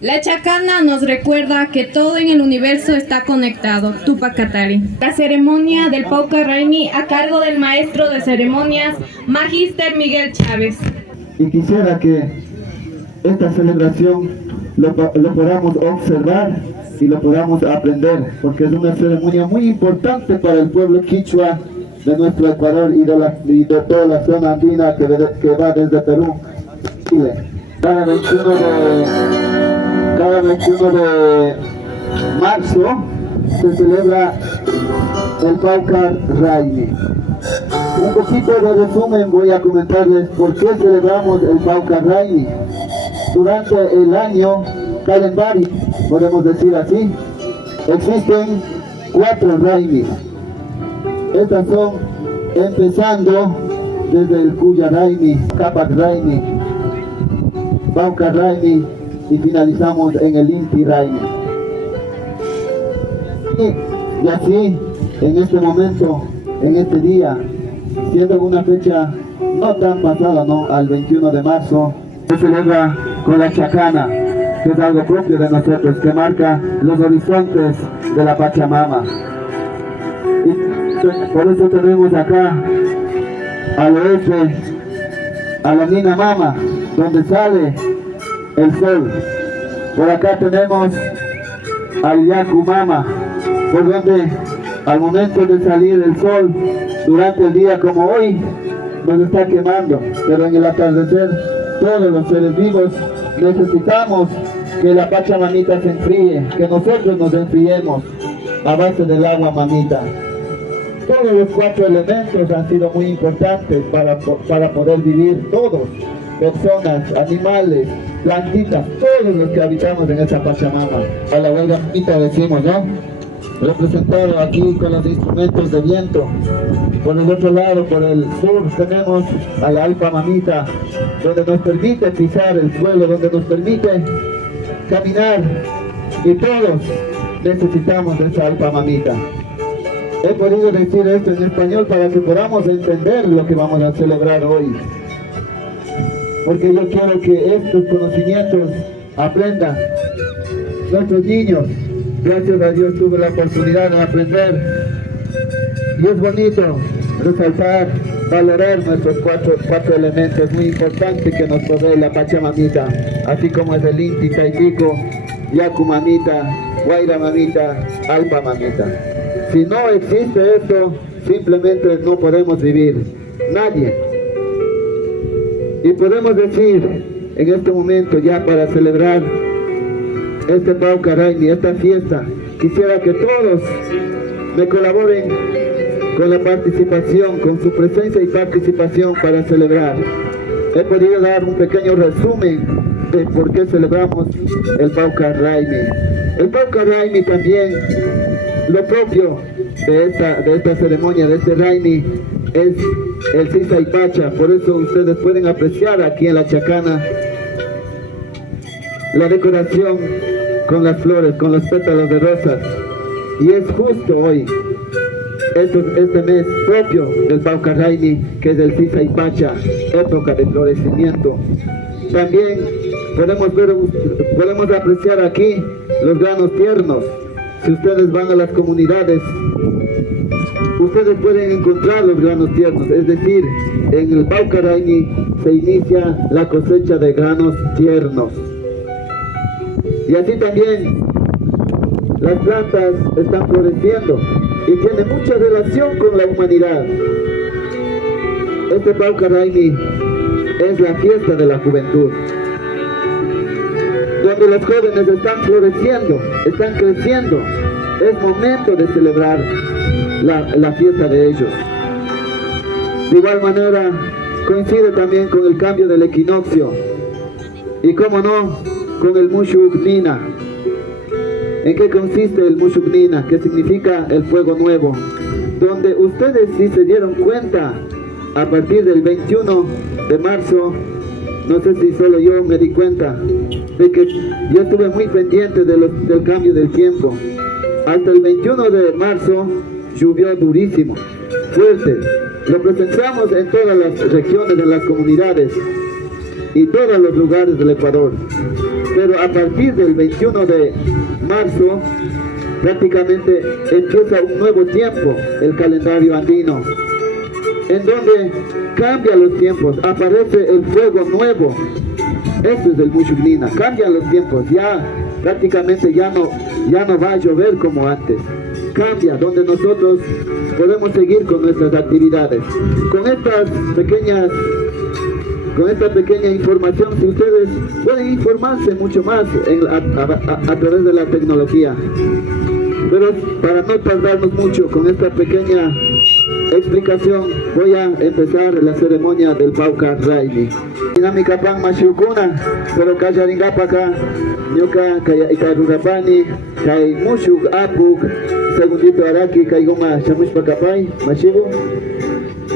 La chacana nos recuerda que todo en el universo está conectado, Tupac Katari. La ceremonia del Pauca Raimi a cargo del maestro de ceremonias, Magíster Miguel Chávez. Y quisiera que esta celebración lo podamos observar y lo podamos aprender, porque es una ceremonia muy importante para el pueblo quichua de nuestro Ecuador y de toda la zona andina que va desde Perú a Chile. Cada 21 de marzo se celebra el Pauca Raimi. Un poquito de resumen voy a comentarles por qué celebramos el Pauca Raimi. Durante el año calendario, podemos decir así, existen 4 Raimis. Estas son empezando desde el Cuya Raimi, Capac Raimi, Pauca Raimi y finalizamos en el Inti Raimi. Y así, en este momento, en este día, siendo una fecha no tan pasada, ¿no? Al 21 de marzo, se celebra con la chacana, que es algo propio de nosotros, que marca los horizontes de la Pachamama. Y por eso tenemos acá, al oeste, a la Nina Mama, donde sale el sol. Por acá tenemos al Yacu Mama, por donde al momento de salir el sol, durante el día como hoy, nos está quemando, pero en el atardecer todos los seres vivos necesitamos que la Pachamamita se enfríe, que nosotros nos enfriemos a base del agua mamita. Todos los 4 elementos han sido muy importantes para poder vivir todos, personas, animales, plantitas, todos los que habitamos en esa Pachamama. A la huelga mamita decimos, ¿no? Representado aquí con los instrumentos de viento. Por el otro lado, por el sur, tenemos a la Alpa Mamita, donde nos permite pisar el suelo, donde nos permite caminar, y todos necesitamos de esa Alpa Mamita. He podido decir esto en español para que podamos entender lo que vamos a celebrar hoy, porque yo quiero que estos conocimientos aprendan nuestros niños. Gracias a Dios tuve la oportunidad de aprender, y es bonito resaltar, valorar nuestros cuatro elementos muy importantes que nos provee la Pachamamita, así como es el Inti, Taipico, Yacu Mamita, Guaira Mamita, Alpa Mamita. Si no existe esto, simplemente no podemos vivir, nadie. Y podemos decir en este momento, ya para celebrar este Pauca Raimi, esta fiesta, quisiera que todos me colaboren con la participación, con su presencia y participación para celebrar. He podido dar un pequeño resumen de por qué celebramos el Pauca Raimi. El Pauca Raimi también, lo propio de esta ceremonia, de este Raimi, es el Sisa y Pacha. Por eso ustedes pueden apreciar aquí en la chacana la decoración con las flores, con los pétalos de rosas. Y es justo hoy, este mes propio del Pauca Raimi, que es el Sisa y Pacha, época de florecimiento. También podemos apreciar aquí los granos tiernos. Si ustedes van a las comunidades, ustedes pueden encontrar los granos tiernos, es decir, en el Pauca Raimi se inicia la cosecha de granos tiernos. Y así también las plantas están floreciendo y tiene mucha relación con la humanidad. Este Pauca Raimi es la fiesta de la juventud, donde los jóvenes están floreciendo, están creciendo. Es momento de celebrar la fiesta de ellos. De igual manera, coincide también con el cambio del equinoccio y, como no, con el Mushuk Nina. ¿En qué consiste el Mushuk Nina? Que significa el fuego nuevo, donde ustedes, si se dieron cuenta, a partir del 21 de marzo, no sé si solo yo me di cuenta, de que yo estuve muy pendiente del cambio del tiempo. Hasta el 21 de marzo llovió durísimo, fuerte. Lo presenciamos en todas las regiones, en las comunidades y todos los lugares del Ecuador. pero a partir del 21 de marzo prácticamente empieza un nuevo tiempo, el calendario andino, en donde cambian los tiempos, aparece el fuego nuevo. Esto es el Mushugnina, cambian los tiempos, ya prácticamente ya no va a llover como antes, cambia, donde nosotros podemos seguir con nuestras actividades. Con esta pequeña información, si ustedes pueden informarse mucho más a través de la tecnología. Pero para no tardarnos mucho con esta pequeña explicación, voy a empezar la ceremonia del Pauca Raimi. Dinámica pan mashukuna, pero kayaringapaka, ñuka kaya itarurapani, kay mushuk apuk, segundito araki, kay goma shamushpakapay, mashigu.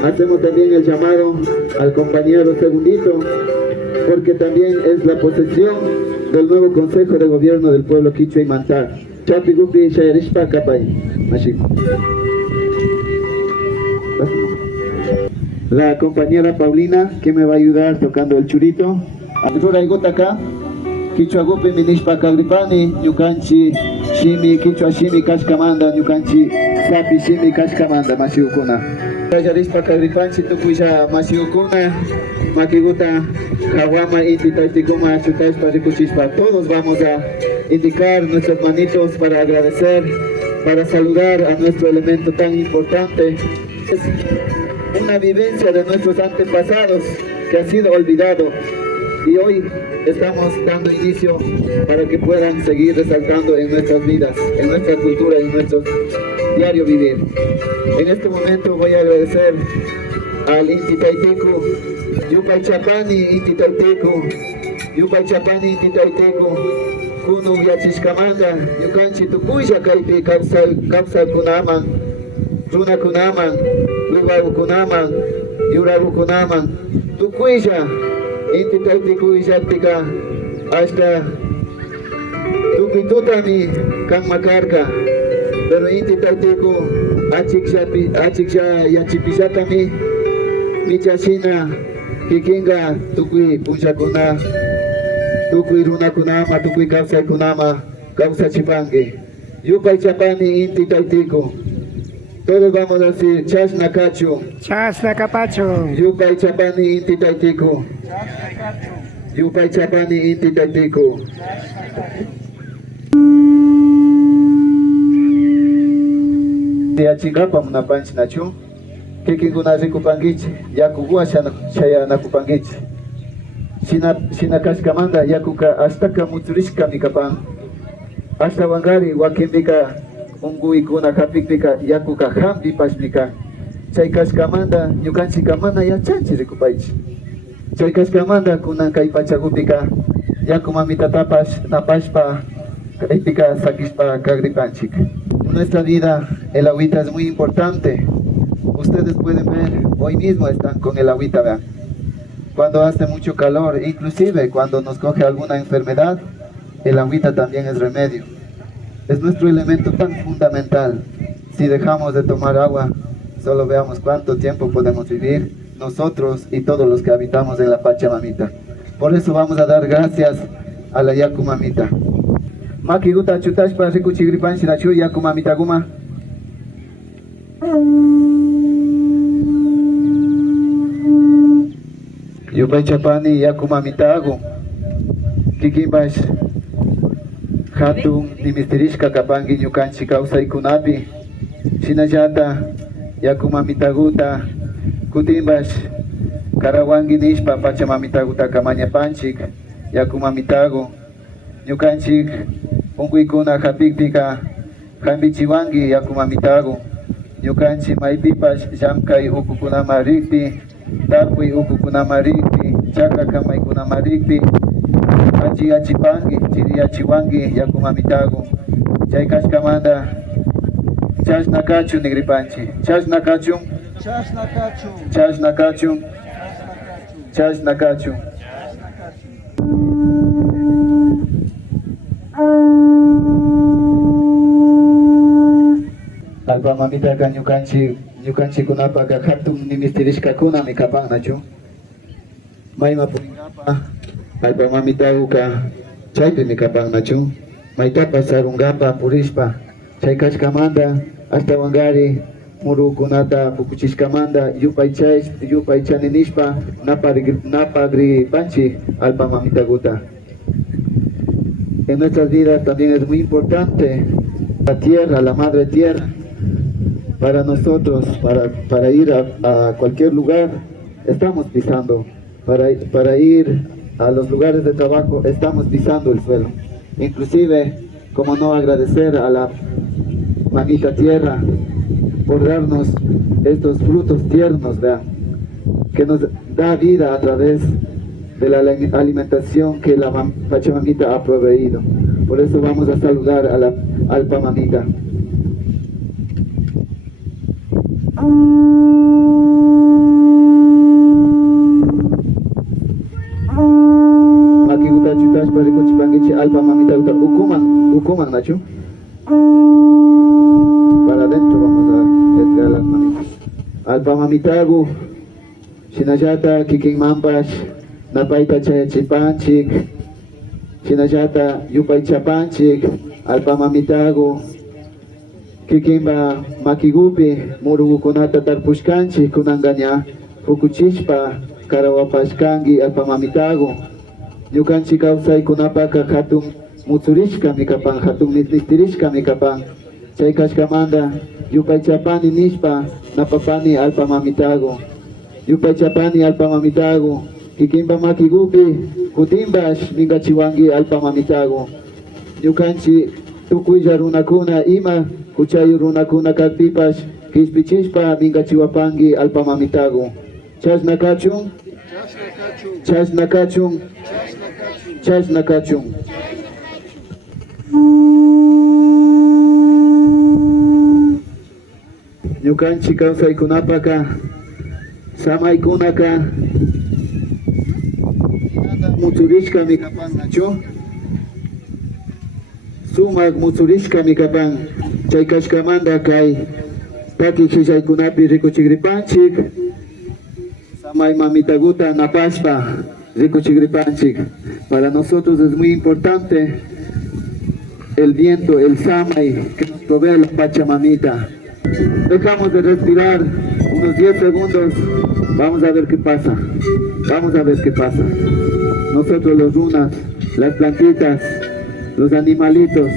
Hacemos también el llamado al compañero segundito, porque también es la posesión del nuevo Consejo de Gobierno del Pueblo Quichua y Mantar. Chapigupi shayarishpakapay, mashigu. La compañera Paulina, que me va a ayudar tocando el churito. Altura igotaka, Quichua gupi minishpa kagripani, ñukanchi shimi, Quichua shimi kashkamanda, ñukanchi sapi shimi kashkamanda, mashiukuna. Kayarispa kagripanchi tukuisha mashiukuna, makiguta kawama inti taitikuma chutashpa rikuchishpa. Todos vamos a indicar nuestras manitos para agradecer, para saludar a nuestro elemento tan importante. Es una vivencia de nuestros antepasados que ha sido olvidado y hoy estamos dando inicio para que puedan seguir resaltando en nuestras vidas, en nuestra cultura, en nuestro diario vivir. En este momento voy a agradecer al Inti Taiteco, Yupay Chapani Inti Taiteco, Yupay Chapani Inti Taiteco, Kunu Yachishkamanga, Yukanchi Tukuisha Kaipi Kapsal Kunaman, Runa Kunaman, Lugabu Kunaman, Yurabu Kunaman, Tukuisha, Inti Taitiku Ishatika, hasta Tukitutami Kang Makarka, pero Inti Taitiku Achiksha Yachipishatami, Michashina, Kikinga, Tukui Punchakuna, Tukui Runa Kunama, Tukui Kapsa Kunama, Kapsa Chipangi, Yupay Chapani Inti Taitiku. Todos vamos a decir Chas Nakachu, Chas Nakapacho, Yupay Chapani Inti Taitiku, Yupay Chapani Inti Taitiku. Achigapa munapanchi nachu, kikinguna rikupangichi, yakugua shaya nakupangichi. Shina kashkamanda yakuka astaka muturishka mikapan. Hasta wangari wakimbika ungui kuna kapikpika yakuka hambi pashmika. Chay kashkamanda ñukanchi kamana yachanchi rikupaychi. Chay kashkamanda kunan kay pachagupika yakumamita tapash napashpa kaypika sakishpa kagripanchik. En nuestra vida el agüita es muy importante. Ustedes pueden ver, hoy mismo están con el agüita, vean. Cuando hace mucho calor, inclusive cuando nos coge alguna enfermedad, el agüita también es remedio. Es nuestro elemento tan fundamental. Si dejamos de tomar agua, solo veamos cuánto tiempo podemos vivir nosotros y todos los que habitamos en la Pachamamita. Por eso vamos a dar gracias a la Yakumamita. Makiguta chutashpa rikuchigripanchi nachu Yakumamita guma. Yupay Chapani Yakumamita agu. Kikimbash hatun nimistirishka kapangi ñukanchi kawsaykunapi. Shinallata Yakumamitaguta kutimbash karawangi nishpa Pachamamitaguta kamañapanchik Yakumamitagu ñukanchik unkuykuna hapikpika hambichiwangi Yakumamitagu ñukanchik maypipash llamkay ukukunama rikpi tapuy ukukunama rikpi chaka kamaykunama rikpi achipangi chiriyachiwangi Yakumamitagu chay kashkamanda Chas Nakachu nigripanchi. Chas Nakachu. Chas Nakachu, Chas Nakachu. Chas Nakachu. Alpa mamita ka ñukanchi kunapa ka hatun nimistirishka kuna mi kapang nachu. Mayma puringapa alpa mamita uka chaypi mikapan nachu, maitapa sarungapa purishpa, chay kashkamanta hasta wangari murukunata pukuchishkamanta yupay chaninishpa napagri panchi alpa mamitaguta. En nuestras vidas también es muy importante la tierra, la madre tierra. Para nosotros, para ir a cualquier lugar, estamos pisando. Para ir a los lugares de trabajo, estamos pisando el suelo. Inclusive, como no agradecer a la mamita tierra por darnos estos frutos tiernos, ¿verdad? Que nos da vida a través de la alimentación que la Pachamamita ha proveído. Por eso vamos a saludar a la Alpa Mamita. Maki guta chutash para cochipangichi Alpa Mamita guta ukuman nachu. Para adentro vamos a entregar las manitas. Alpa Mamitagu Shinayata kikin mampash napaita chayachipanchik Shinayata yupay chapanchik Alpa Mamitagu Kikimba makigupi murugukunata tarpushkanchik kunangaña fukuchishpa karawapashkangi Alpa Mamitagu ñukanchik kawsaykunapaka hatun mutsurishkami kapan hatun nistirishkami kapan chay kashkamanta yupay chapani nishpa napapani Alpa Mamitagu yupay chapani Alpa Mamitagu kikimba makigupi kutimbash mingachiwangi Alpa Mamitagu ñukanchik tukuylla runakuna ima kuchayu runakuna kakpipash kishpichishpa mingachiwapangi Alpa Mamitagu. Chashna kachun, chashna kachun, chashna kachun. Ñukanchik kawsaykunapaka samaykunaka mutsurishkami kapan nachu. Sumak mutsurishkami kapan chay kashkamanta kay taki qillaykunapi rikuchikripanchik samay mamitaguta napashpa rikuchikripanchik. Para nosotros es muy importante el viento, el samay que nos provee la Pachamamita. Dejamos de respirar unos 10 segundos, vamos a ver qué pasa, vamos a ver qué pasa. Nosotros los runas, las plantitas, los animalitos,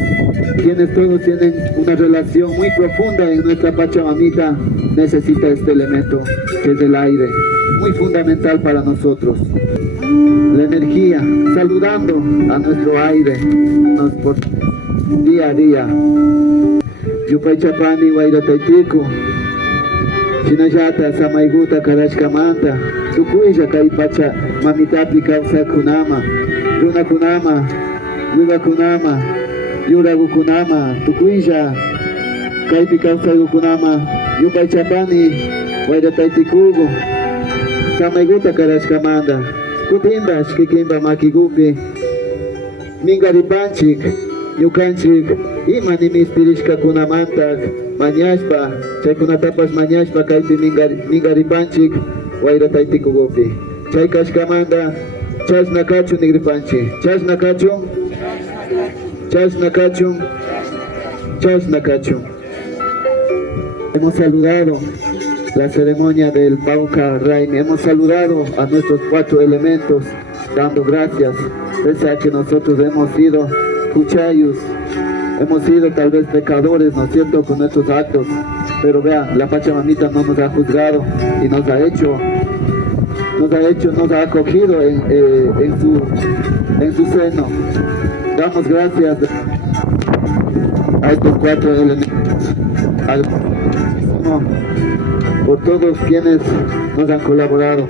quienes todos tienen una relación muy profunda en nuestra Pachamamita, necesita este elemento que es el aire, muy fundamental para nosotros. La energía, saludando a nuestro aire, por día a día. Yupay chapani wairataitiku, Shinayata samaiguta karashkamanta, tukuylla kay Pachamamitapi kawsakunama, runakunama, wiwakunama, yuragukunama, tukuylla kaypi kawsayukunama, yupay chapani wairataitikugu, samaiguta karashkamanta, kutimbash kikimba makigupi, mingaripanchik, ñukanchik ima nimispirishkakunamantak mañashpa, chaykunatapas mañashpa kaypi mingaripanchik wairataitikugupi. Chay kashkamanta chashna kachun nigripanchik, chashna kachun, chashna kachun, chashna kachun. Hemos saludado la ceremonia del Pauca Raimi, hemos saludado a nuestros 4 elementos, dando gracias, pese a que nosotros hemos sido cuchayos, hemos sido tal vez pecadores, ¿no es cierto?, con nuestros actos, pero vean, la Pachamamita no nos ha juzgado y nos ha acogido en su seno. Damos gracias a estos 4 elementos, por todos quienes nos han colaborado.